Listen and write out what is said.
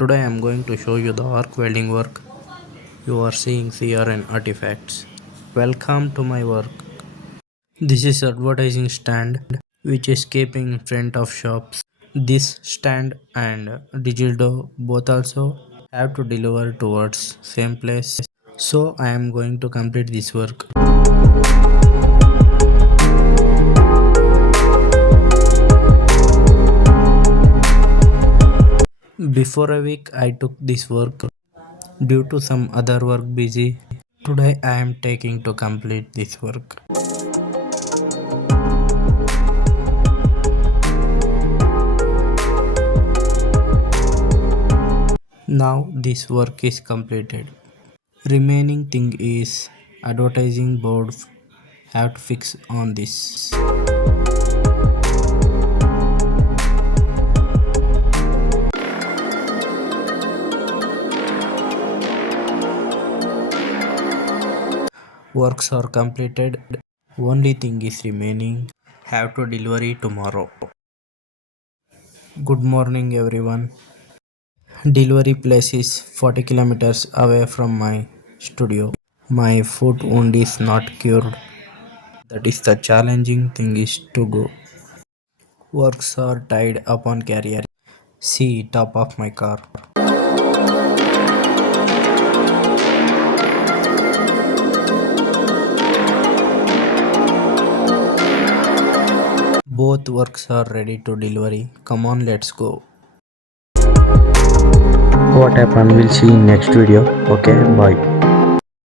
Today I am going to show you the arc welding work you are seeing here in artifacts. Welcome to my work. This is advertising stand which is keeping in front of shops. This stand and digital both also have to deliver towards same place. So I am going to complete this work. Before a week I took this work due to some other work busy. Today I am taking to complete this work. Now this work is completed. Remaining thing is advertising board have to fix on this. Works are completed. Only thing is remaining. Have to delivery tomorrow. Good morning everyone. Delivery place is 40 kilometers away from my studio. My foot wound is not cured. That is the challenging thing is to go. Works are tied upon carrier. See top of my car. Both works are ready to delivery. Come on, let's go. What happened? We'll see in next video. Okay, bye.